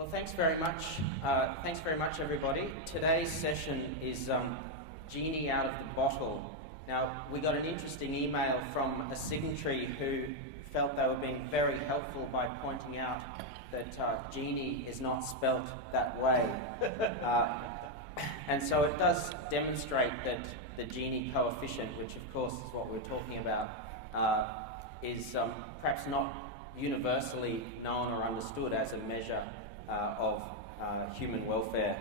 Well, thanks very much. Thanks very much, everybody. Today's session is Genie out of the bottle. Now, we got an interesting email from a signatory who felt they were being very helpful by pointing out that Genie is not spelt that way. And so it does demonstrate that the Gini coefficient, which of course is what we're talking about, is perhaps not universally known or understood as a measure of human welfare.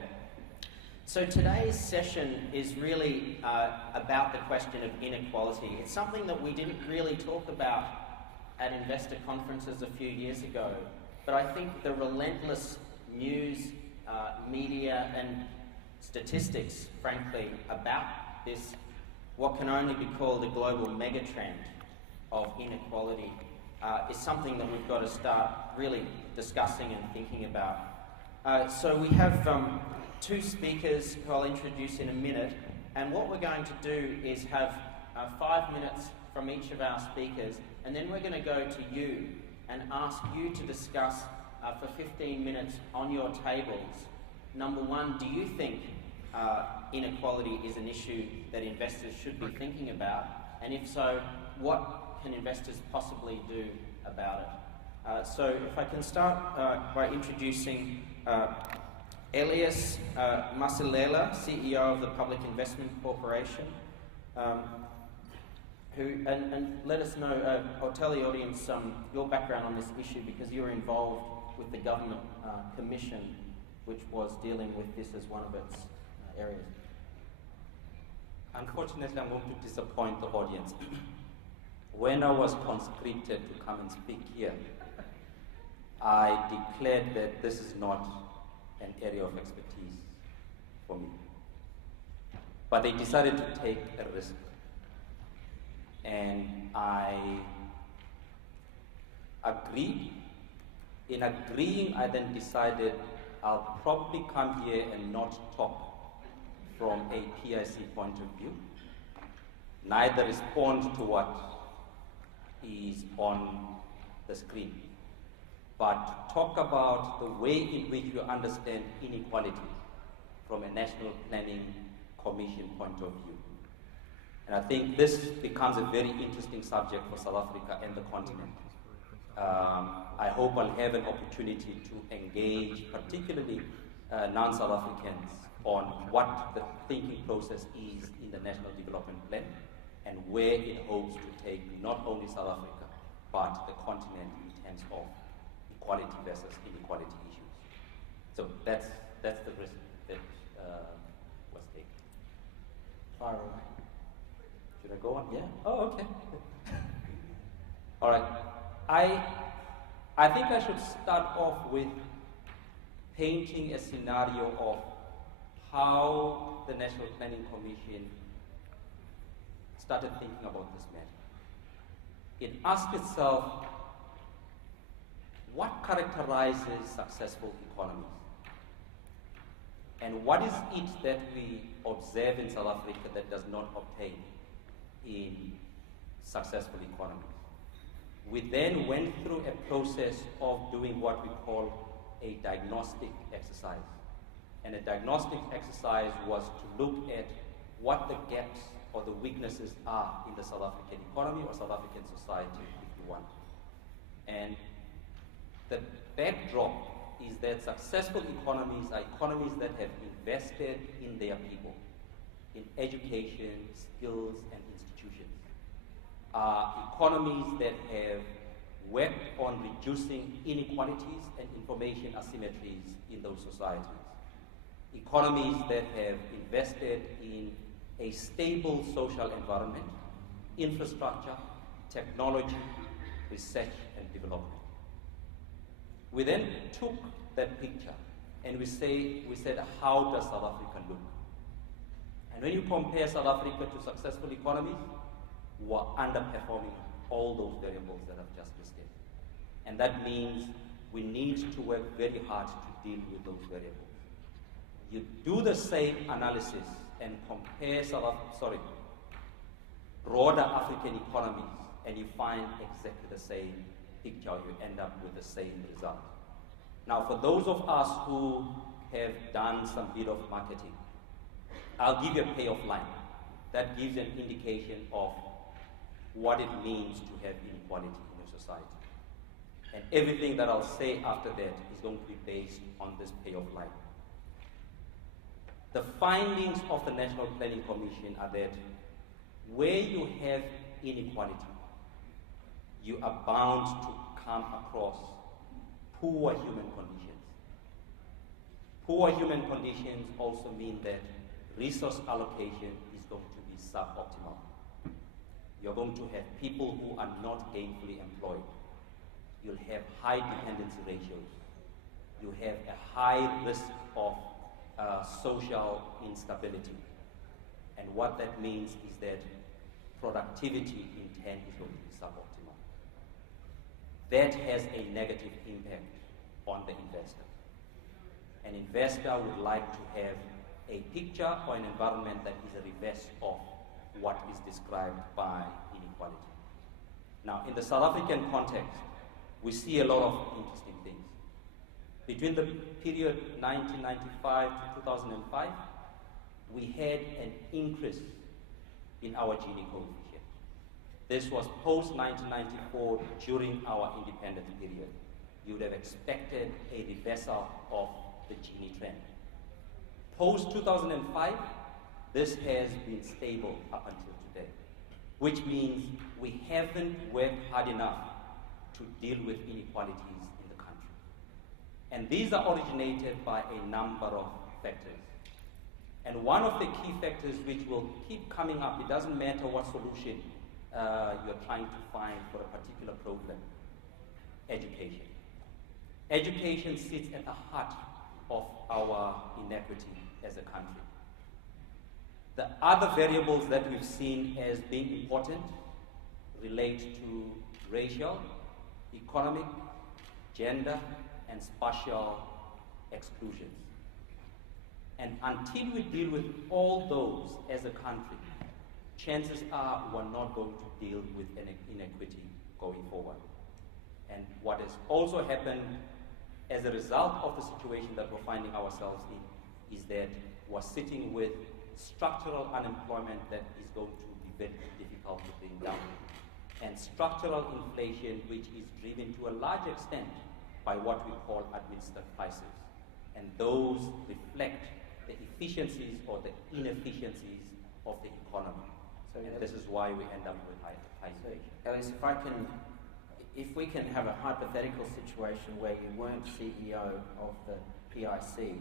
So today's session is really about the question of inequality. It's something that we didn't really talk about at investor conferences a few years ago, but I think the relentless news, media and statistics, frankly, about this, what can only be called a global megatrend of inequality, is something that we've got to start really discussing and thinking about. So we have two speakers who I'll introduce in a minute, and what we're going to do is have 5 minutes from each of our speakers, and then we're going to go to you and ask you to discuss for 15 minutes on your tables. Number one, do you think inequality is an issue that investors should be thinking about? And if so, what can investors possibly do about it? So if I can start by introducing Elias Masilela, CEO of the Public Investment Corporation, and let us know, or tell the audience your background on this issue, because you were involved with the government commission which was dealing with this as one of its areas. Unfortunately, I'm going to disappoint the audience. When I was conscripted to come and speak here, I declared that this is not an area of expertise for me. But they decided to take a risk. And I agreed. In agreeing, I then decided I'll probably come here and not talk from a PIC point of view, neither respond to what is on the screen, but talk about the way in which you understand inequality from a National Planning Commission point of view. And I think this becomes a very interesting subject for South Africa and the continent. I hope I'll have an opportunity to engage, particularly non-South Africans, on what the thinking process is in the National Development Plan and where it hopes to take not only South Africa, but the continent in terms of equality versus inequality issues. So that's the risk that was taken. Far away. Should I go on? Yeah? Oh, okay. All right. I think I should start off with painting a scenario of how the National Planning Commission started thinking about this matter. It asked itself, what characterizes successful economies? And what is it that we observe in South Africa that does not obtain in successful economies? We then went through a process of doing what we call a diagnostic exercise. And a diagnostic exercise was to look at what the gaps or the weaknesses are in the South African economy or South African society, if you want. And the backdrop is that successful economies are economies that have invested in their people, in education, skills, and institutions. Economies that have worked on reducing inequalities and information asymmetries in those societies. Economies that have invested in a stable social environment, infrastructure, technology, research, and development. We then took that picture and we said, how does South Africa look? And when you compare South Africa to successful economies, we are underperforming all those variables that I've just listed. And that means we need to work very hard to deal with those variables. You do the same analysis and compare broader African economies, and you find exactly the same picture. You end up with the same result. Now, for those of us who have done some bit of marketing, I'll give you a payoff line that gives an indication of what it means to have inequality in your society. And everything that I'll say after that is going to be based on this payoff line. The findings of the National Planning Commission are that where you have inequality, you are bound to come across poor human conditions. Poor human conditions also mean that resource allocation is going to be suboptimal. You're going to have people who are not gainfully employed. You'll have high dependency ratios. You have a high risk of social instability. And what that means is that productivity in turn is going to be suboptimal. That has a negative impact on the investor. An investor would like to have a picture or an environment that is a reverse of what is described by inequality. Now, in the South African context, we see a lot of interesting things. Between the period 1995 to 2005, we had an increase in our Gini coefficient. This was post-1994 during our independence period. You would have expected a reversal of the Gini trend. Post-2005, this has been stable up until today, which means we haven't worked hard enough to deal with inequalities in the country. And these are originated by a number of factors. And one of the key factors which will keep coming up, it doesn't matter what solution you're trying to find for a particular problem, education. Education sits at the heart of our inequity as a country. The other variables that we've seen as being important relate to racial, economic, gender, and spatial exclusions. And until we deal with all those as a country, chances are we're not going to deal with inequity going forward. And what has also happened as a result of the situation that we're finding ourselves in is that we're sitting with structural unemployment that is going to be very difficult to bring down, and structural inflation which is driven to a large extent by what we call administered prices. And those reflect the efficiencies or the inefficiencies of the economy. So this is why we end up with high inflation. Elias, if we can have a hypothetical situation where you weren't CEO of the PIC,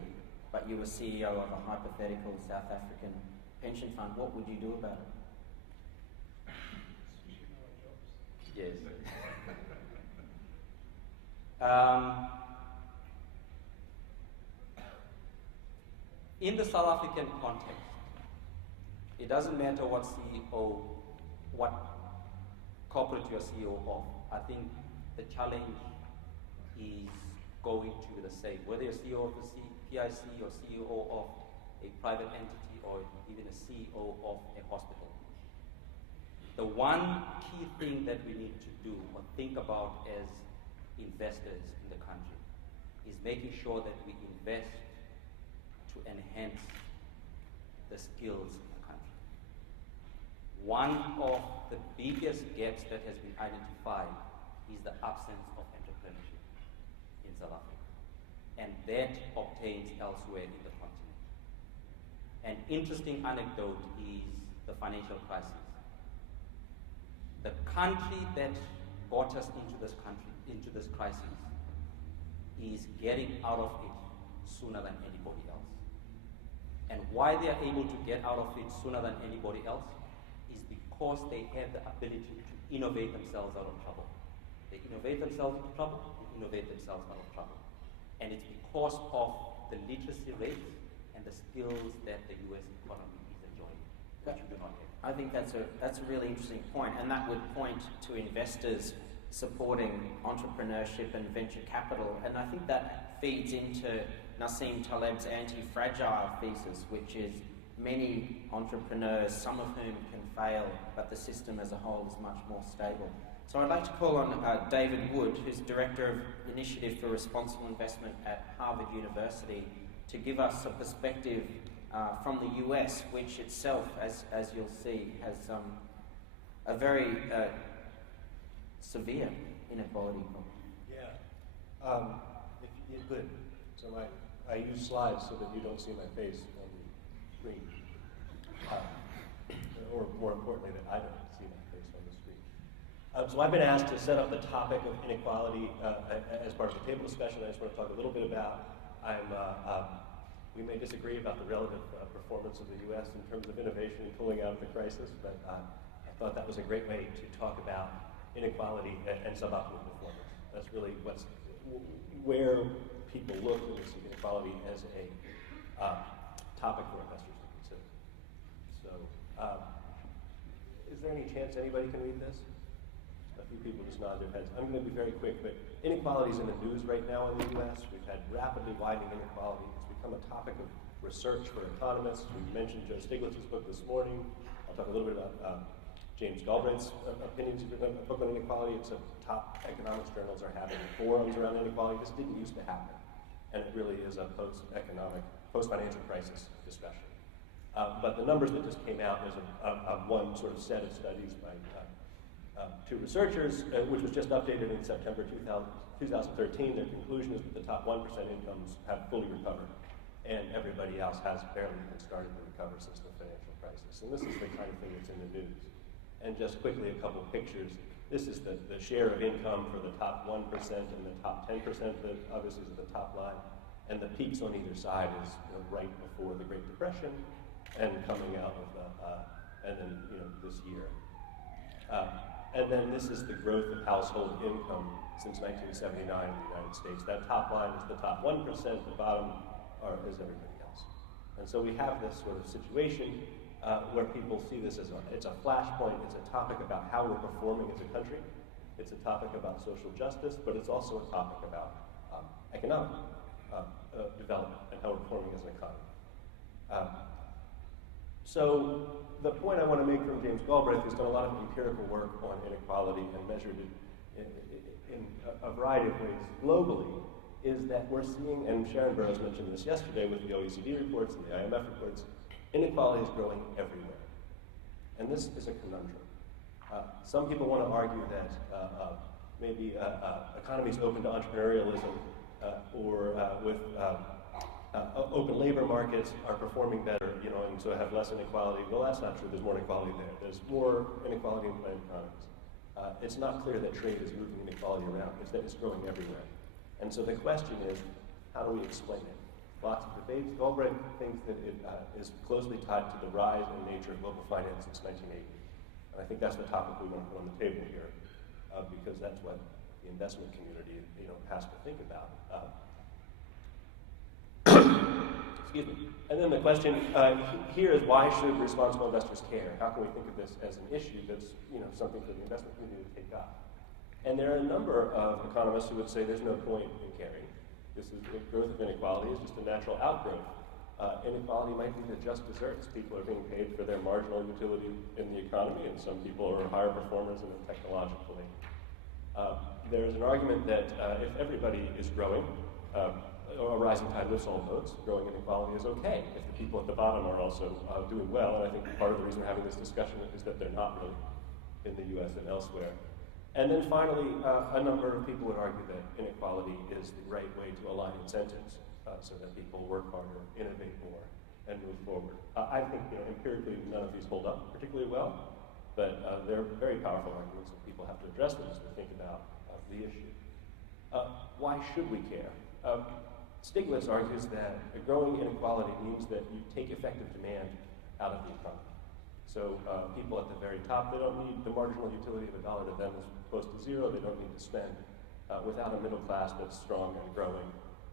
but you were CEO of a hypothetical South African pension fund, what would you do about it? Yes. In the South African context, it doesn't matter what CEO, what corporate you're CEO of. I think the challenge is going to be the same. Whether you're CEO of the PIC or CEO of a private entity or even a CEO of a hospital. The one key thing that we need to do or think about as investors in the country is making sure that we invest to enhance the skills in the country. One of the biggest gaps that has been identified is the absence of entrepreneurship in South Africa. And that obtains elsewhere in the continent. An interesting anecdote is the financial crisis. The country that got us into this crisis is getting out of it sooner than anybody else. And why they are able to get out of it sooner than anybody else is because they have the ability to innovate themselves out of trouble. They innovate themselves into trouble, they innovate themselves out of trouble. And it's because of the literacy rates and the skills that the US economy is enjoying, which you do not have. I think that's a really interesting point, and that would point to investors supporting entrepreneurship and venture capital. And I think that feeds into Nassim Taleb's anti-fragile thesis, which is many entrepreneurs, some of whom can fail, but the system as a whole is much more stable. So I'd like to call on David Wood, who's Director of Initiative for Responsible Investment at Harvard University, to give us a perspective from the US, which itself, as you'll see, has a very severe inequality problem. Yeah, good. So I use slides so that you don't see my face on the screen, or more importantly, that I don't see my face on the screen. So I've been asked to set up the topic of inequality as part of the table discussion. I just want to talk a little bit about. We may disagree about the relative performance of the U.S. in terms of innovation and pulling out of the crisis, but I thought that was a great way to talk about inequality and suboptimal performance. That's really where people look when they see inequality as a topic for investors to consider. So, is there any chance anybody can read this? A few people just nod their heads. I'm going to be very quick, but inequality is in the news right now in the U.S. We've had rapidly widening inequality. It's become a topic of research for economists. We mentioned Joe Stiglitz's book this morning. I'll talk a little bit about James Galbraith's opinions of a book on inequality. It's a top economics journals are having forums around inequality. This didn't used to happen, and it really is a post-financial crisis discussion. But the numbers that just came out, there's one sort of set of studies by two researchers, which was just updated in September 2013. Their conclusion is that the top 1% incomes have fully recovered, and everybody else has barely even started to recover since the financial crisis. And this is the kind of thing that's in the news. And just quickly, a couple of pictures. This is the share of income for the top 1% and the top 10%, that obviously is at the top line. And the peaks on either side is right before the Great Depression and coming out of and then this year. And then this is the growth of household income since 1979 in the United States. That top line is the top 1%, the bottom is everybody else. And so we have this sort of situation where people see this as it's a flashpoint, it's a topic about how we're performing as a country, it's a topic about social justice, but it's also a topic about economic development and how we're performing as an economy. So the point I want to make from James Galbraith, who's done a lot of empirical work on inequality and measured it in a variety of ways globally, is that we're seeing, and Sharon Burrows mentioned this yesterday with the OECD reports and the IMF reports, inequality is growing everywhere. And this is a conundrum. Some people want to argue that maybe economies open to entrepreneurialism or with open labor markets are performing better, and so have less inequality. Well, that's not true. There's more inequality there. There's more inequality in planned economies. It's not clear that trade is moving inequality around. It's that it's growing everywhere. And so the question is, how do we explain it? Lots of debates. Galbraith thinks that it is closely tied to the rise and nature of global finance since 1980. And I think that's the topic we want to put on the table here, because that's what the investment community, has to think about. Excuse me. And then the question here is, why should responsible investors care? How can we think of this as an issue that's, something for the investment community to take up? And there are a number of economists who would say there's no point in caring. This is the growth of inequality is just a natural outgrowth. Inequality might be the just desserts. People are being paid for their marginal utility in the economy, and some people are higher performers in a technological way. There's an argument that if everybody is growing, a rising tide lifts all boats. Growing inequality is okay if the people at the bottom are also doing well. And I think part of the reason we're having this discussion is that they're not really in the U.S. and elsewhere. And then finally, a number of people would argue that inequality is the right way to align incentives so that people work harder, innovate more, and move forward. I think empirically none of these hold up particularly well, but they're very powerful arguments, and people have to address them as they think about the issue. Why should we care? Stiglitz argues that a growing inequality means that you take effective demand out of the economy. So people at the very top, they don't need the marginal utility of $1 to them is close to zero. They don't need to spend. Without a middle class that's strong and growing,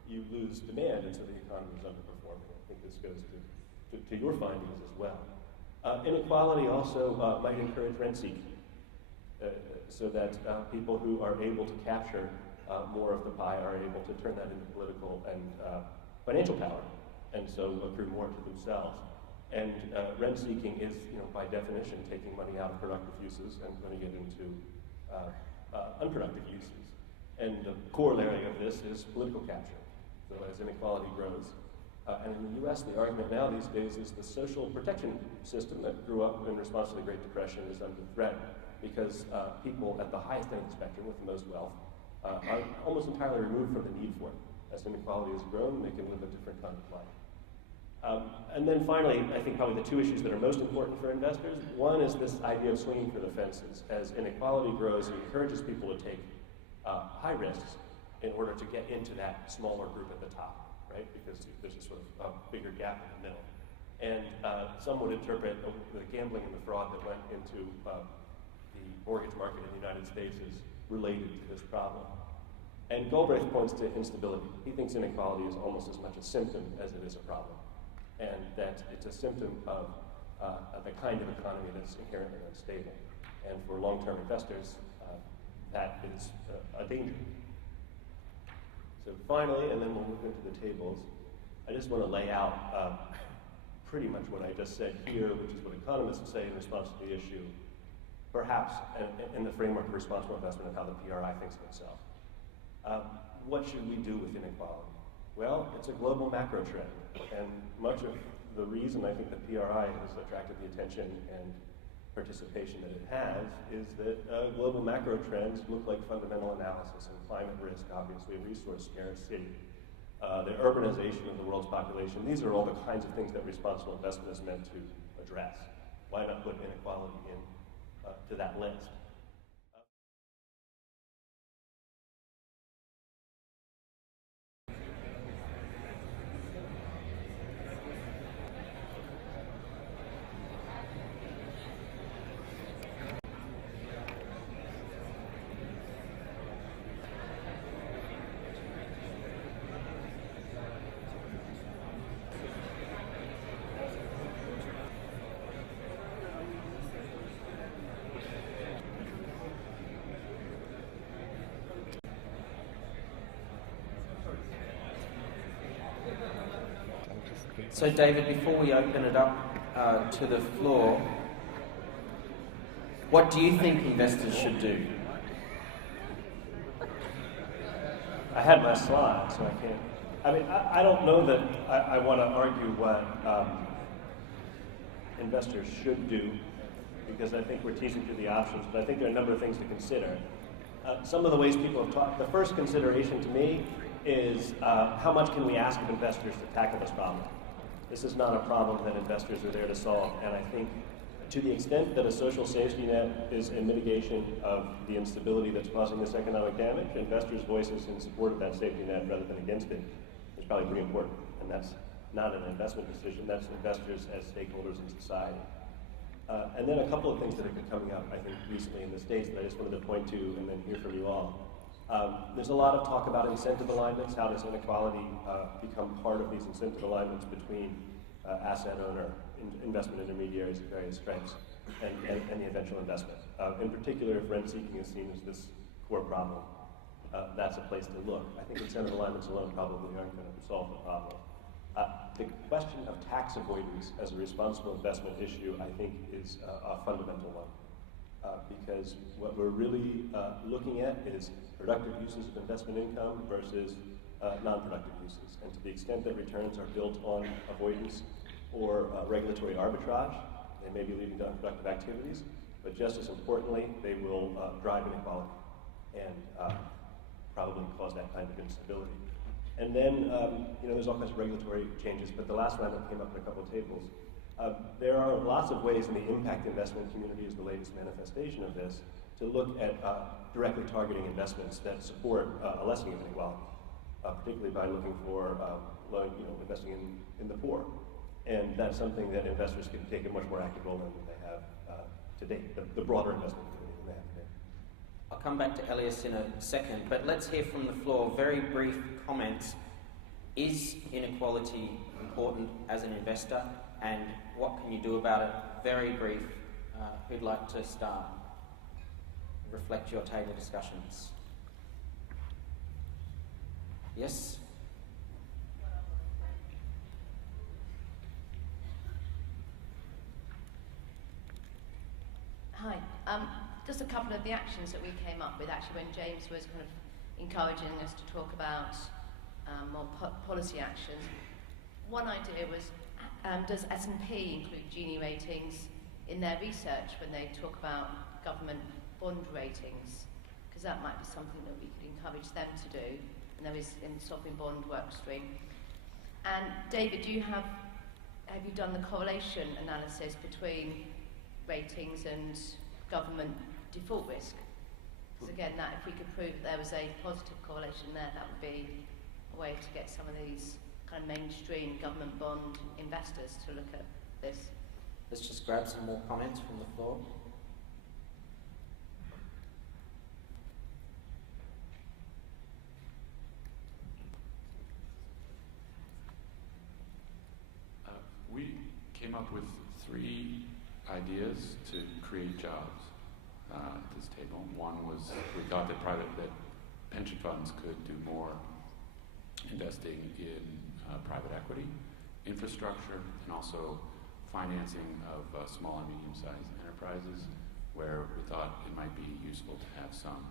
you lose demand, and so the economy is underperforming. I think this goes to your findings as well. Inequality also might encourage rent seeking, so that people who are able to capture more of the pie are able to turn that into political and financial power, and so accrue more to themselves. And rent seeking is, by definition, taking money out of productive uses and putting it into unproductive uses. And the corollary of this is political capture. So as inequality grows, and in the US, the argument now these days is the social protection system that grew up in response to the Great Depression is under threat because people at the highest end of the spectrum with the most wealth are almost entirely removed from the need for it. As inequality has grown, they can live a different kind of life. And then finally, I think probably the two issues that are most important for investors. One is this idea of swinging for the fences. As inequality grows, it encourages people to take high risks in order to get into that smaller group at the top, right? Because there's a sort of bigger gap in the middle. And some would interpret the gambling and the fraud that went into the mortgage market in the United States as related to this problem. And Galbraith points to instability. He thinks inequality is almost as much a symptom as it is a problem, and that it's a symptom of the kind of economy that's inherently unstable. And for long-term investors, that is a danger. So finally, and then we'll move into the tables, I just want to lay out pretty much what I just said here, which is what economists say in response to the issue, perhaps in the framework of responsible investment and how the PRI thinks of itself. What should we do with inequality? Well, it's a global macro trend, and much of the reason I think the PRI has attracted the attention and participation that it has is that global macro trends look like fundamental analysis and climate risk, obviously, resource scarcity, the urbanization of the world's population. These are all the kinds of things that responsible investment is meant to address. Why not put inequality in to that list? So David, before we open it up to the floor, what do you think investors should do? I had my slide, so I can't. I mean, I don't know that I want to argue what investors should do, because I think we're teasing through the options, but I think there are a number of things to consider. Some of the ways people have talked, the first consideration to me is how much can we ask of investors to tackle this problem? This is not a problem that investors are there to solve, and I think to the extent that a social safety net is a mitigation of the instability that's causing this economic damage, investors' voices in support of that safety net rather than against it is probably pretty important, and that's not an investment decision, that's investors as stakeholders in society. And then a couple of things that have been coming up, I think, recently in the States that I just wanted to point to and then hear from you all. There's a lot of talk about incentive alignments. How does inequality become part of these incentive alignments between asset owner, investment intermediaries of various stripes, and the eventual investment? In particular, if rent seeking is seen as this core problem, that's a place to look. I think incentive alignments alone probably aren't going to solve the problem. The question of tax avoidance as a responsible investment issue, I think, is a fundamental one. Because what we're really looking at is productive uses of investment income versus non-productive uses. And to the extent that returns are built on avoidance or regulatory arbitrage, they may be leading to unproductive activities, but just as importantly, they will drive inequality and probably cause that kind of instability. And then, there's all kinds of regulatory changes, but the last round that came up in a couple of tables, there are lots of ways, and the impact investment community is the latest manifestation of this, to look at directly targeting investments that support a lessening of inequality, particularly by looking for investing in the poor. And that's something that investors can take a much more active role in than they have to date, the broader investment community than they have today. I'll come back to Elias in a second, but let's hear from the floor very brief comments. Is inequality important as an investor, and what can you do about it? Very brief. Who'd like to start? Reflect your table discussions. Yes? Hi. just a couple of the actions that we came up with, actually, when James was kind of encouraging us to talk about more policy actions. One idea was, does S&P include Gini ratings in their research when they talk about government bond ratings? Because that might be something that we could encourage them to do, and there is in sovereign bond work stream. And David, have you done the correlation analysis between ratings and government default risk? Because again, that if we could prove that there was a positive correlation there, that would be a way to get some of these kind of mainstream government bond investors to look at this. Let's just grab some more comments from the floor. We came up with 3 ideas to create jobs at this table. One was we thought that pension funds could do more investing in private equity, infrastructure, and also financing of small and medium-sized enterprises, where we thought it might be useful to have some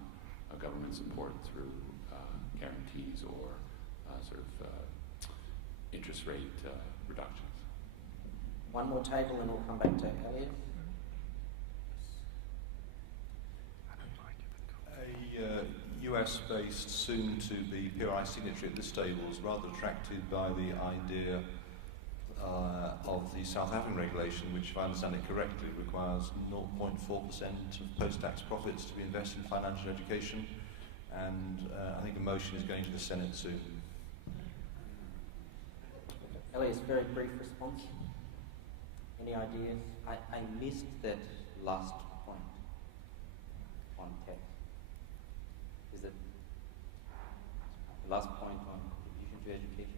government support through guarantees or interest rate reductions. One more table and we'll come back to Elias. A US-based, soon-to-be PRI signatory at this table was rather attracted by the idea of the South African regulation, which, if I understand it correctly, requires 0.4% of post-tax profits to be invested in financial education, and I think a motion is going to the Senate soon. Elias, very brief response. Any ideas? I missed that last point on tax. Is it the last point on contribution to education?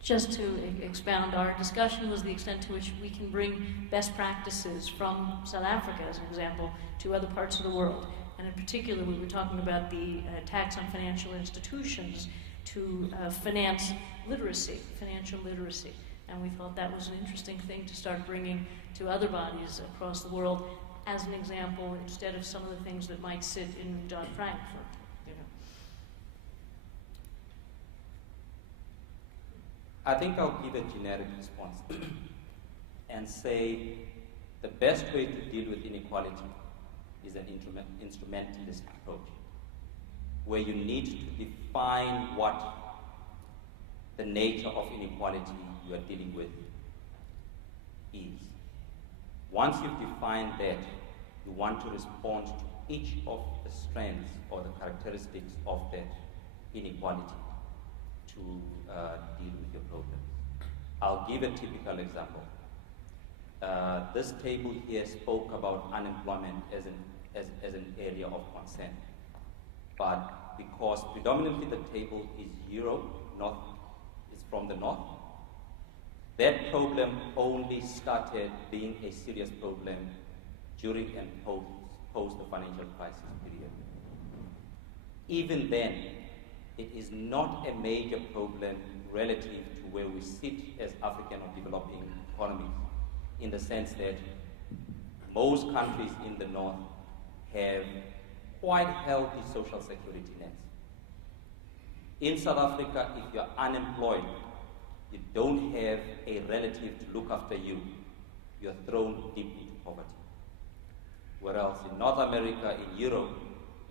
Just to expound, our discussion was the extent to which we can bring best practices from South Africa, as an example, to other parts of the world. And in particular, we were talking about the tax on financial institutions to finance literacy, financial literacy. And we thought that was an interesting thing to start bringing to other bodies across the world as an example, instead of some of the things that might sit in Dodd-Frank, I think I'll give a generic response and say the best way to deal with inequality is an instrumentalist approach, where you need to define what the nature of inequality you are dealing with is. Once you've defined that, you want to respond to each of the strengths or the characteristics of that inequality to deal with your problems. I'll give a typical example. This table here spoke about unemployment as an area of concern. But because predominantly the table is Europe, is from the north, that problem only started being a serious problem during and post the financial crisis period. Even then, it is not a major problem relative to where we sit as African or developing economies, in the sense that most countries in the north have quite healthy social security nets. In South Africa, if you're unemployed, you don't have a relative to look after you, you're thrown deep into poverty. Whereas in North America, in Europe,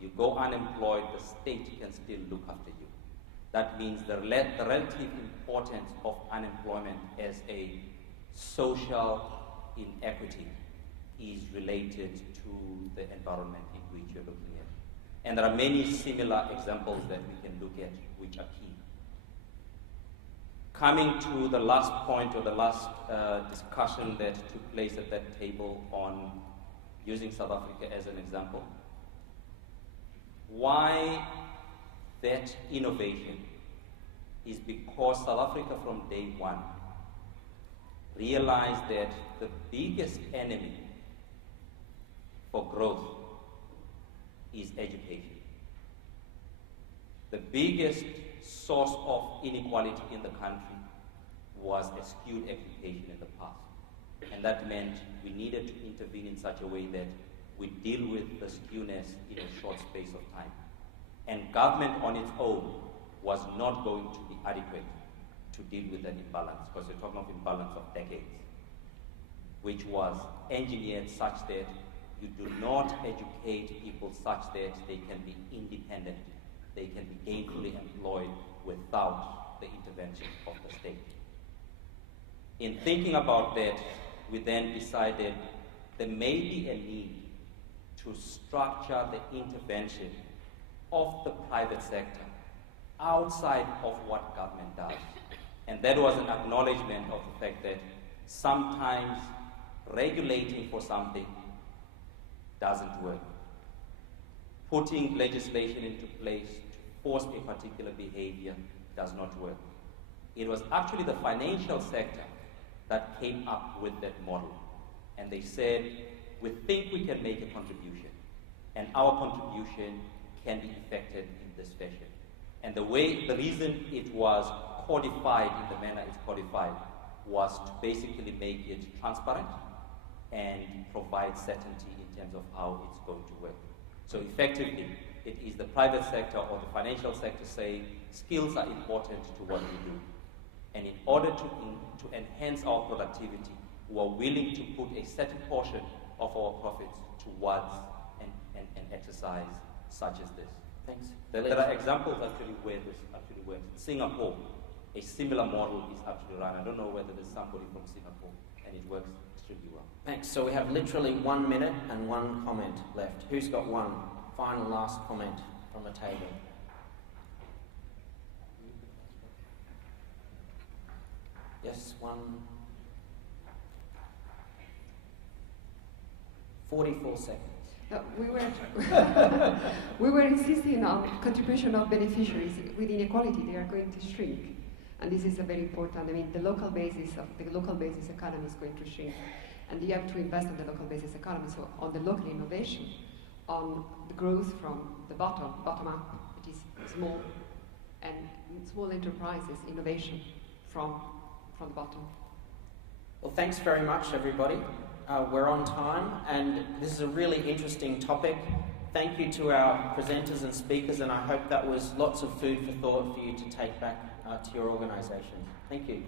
you go unemployed, the state can still look after you. That means the relative importance of unemployment as a social inequity is related to the environment in which you're looking at. And there are many similar examples that we can look at which are key. Coming to the last point, or the last discussion that took place at that table on using South Africa as an example, why that innovation is because South Africa from day one realized that the biggest enemy for growth is education. The biggest source of inequality in the country was a skewed education in the past. And that meant we needed to intervene in such a way that we deal with the skewness in a short space of time. And government on its own was not going to be adequate to deal with that imbalance, because we're talking of imbalance of decades, which was engineered such that you do not educate people such that they can be independent, they can be gainfully employed without the intervention of the state. In thinking about that, we then decided there may be a need to structure the intervention of the private sector outside of what government does. And that was an acknowledgement of the fact that sometimes regulating for something doesn't work. Putting legislation into place to force a particular behavior does not work. It was actually the financial sector that came up with that model. And they said, we think we can make a contribution, and our contribution can be effected in this fashion. And the reason it was codified in the manner it's codified was to basically make it transparent and provide certainty in terms of how it's going to work. So effectively, it is the private sector or the financial sector saying skills are important to what we do. And in order to enhance our productivity, we are willing to put a certain portion of our profits towards an exercise such as this. Thanks. There are examples actually where this actually works. In Singapore, a similar model is actually run. I don't know whether there's somebody from Singapore, and it works extremely well. Thanks. So we have literally 1 minute and one comment left. Who's got one final last comment from the table? Yes, 44 seconds. We were insisting on contribution of beneficiaries. With inequality, they are going to shrink, and this is a very important. I mean, the local basis economy is going to shrink, and you have to invest in the local basis economy. So on the local innovation, on the growth from the bottom up, it is small and small enterprises innovation from the bottom. Well, thanks very much, everybody. We're on time, and this is a really interesting topic. Thank you to our presenters and speakers, and I hope that was lots of food for thought for you to take back to your organisations. Thank you.